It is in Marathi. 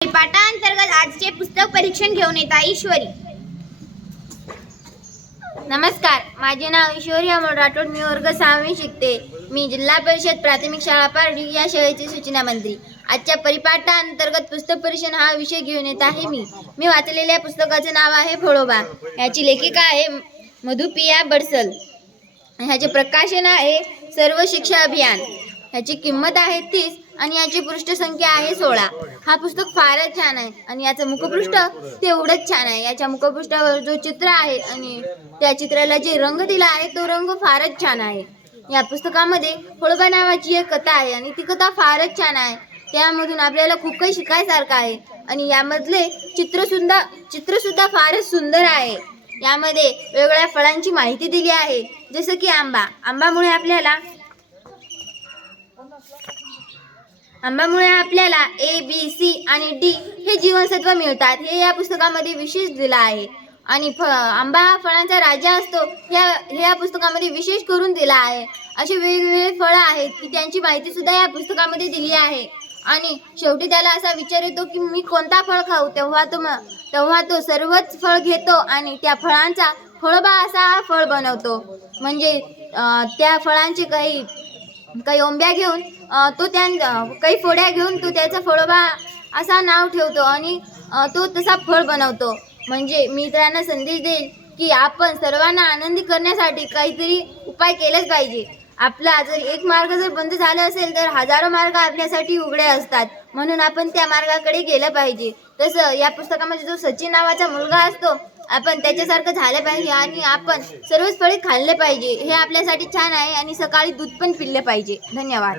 पाठांतर्गत आजचे पुस्तक परीक्षण घेऊन येत आहे ईश्वरी. नमस्कार माझे नाव ईश्वरी अमोल राठोड मी वर्ग सहावी शिकते. मी जिल्हा परिषद प्राथमिक शाळा पारडी या शाळेची सूचना मंत्री. आजच्या परिपाठाअंतर्गत पुस्तक परीक्षण हा विषय घेऊन येत आहे मी. मी वाचलेल्या पुस्तकाचे नाव आहे फळोबा. याची लेखिका आहे मधुपिया बडसल. ह्याचे प्रकाशन आहे सर्व शिक्षा अभियान. ह्याची किंमत आहे तीस आणि याची पृष्ठसंख्या आहे सोळा. हा पुस्तक फारच छान आहे आणि याचं मुखपृष्ठ तेवढंच छान आहे. याच्या मुखपृष्ठावर जो चित्र आहे आणि त्या चित्राला जे रंग दिला आहे तो रंग फारच छान आहे. या पुस्तकामध्ये फळबा नावाची एक कथा आहे आणि ती कथा फारच छान आहे. त्यामधून आपल्याला खूप काही शिकायसारखं आहे आणि यामधले चित्रसुद्धा चित्रसुद्धा फारच सुंदर आहे. यामध्ये वेगवेगळ्या फळांची माहिती दिली आहे. जसं की आंबा. आंबामुळे आपल्याला आंब्यामुळे आपल्याला ए बी सी आणि डी हे जीवनसत्व मिळतात. हे या पुस्तकामध्ये विशेष दिलं आहे. आणि फ आंबा हा फळांचा राजा असतो. ह्या हे या पुस्तकामध्ये विशेष करून दिला आहे. असे वेगवेगळे फळं आहेत की त्यांची माहिती सुद्धा या पुस्तकामध्ये दिली आहे. आणि शेवटी त्याला असा विचार येतो की मी कोणता फळ खाऊ? तेव्हा तो तेव्हा तो सर्वच फळ घेतो आणि त्या फळांचा फळबा असा हा फळ बनवतो. म्हणजे त्या फळांचे काही काही ओंब्या घेऊन तो त्या काही फोड्या घेऊन तो त्याचा फळोबा असा नाव ठेवतो आणि तो तसा फळ बनवतो. म्हणजे मित्रांना संदेश देईल की आपण सर्वांना आनंदी करण्यासाठी काहीतरी उपाय केलेच पाहिजे. आपला जर एक मार्ग जर बंद झाला असेल तर हजारो मार्ग आपल्यासाठी उघडे असतात. म्हणून आपण त्या मार्गाकडे गेलं पाहिजे. तसं या पुस्तकामध्ये जो सचिन नावाचा मुलगा असतो आपण त्याच्यासारखं झालं पाहिजे आणि आपण सर्वच फळे खाल्ले पाहिजे. हे आपल्यासाठी छान आहे आणि सकाळी दूध पण पिल्ले पाहिजे. धन्यवाद.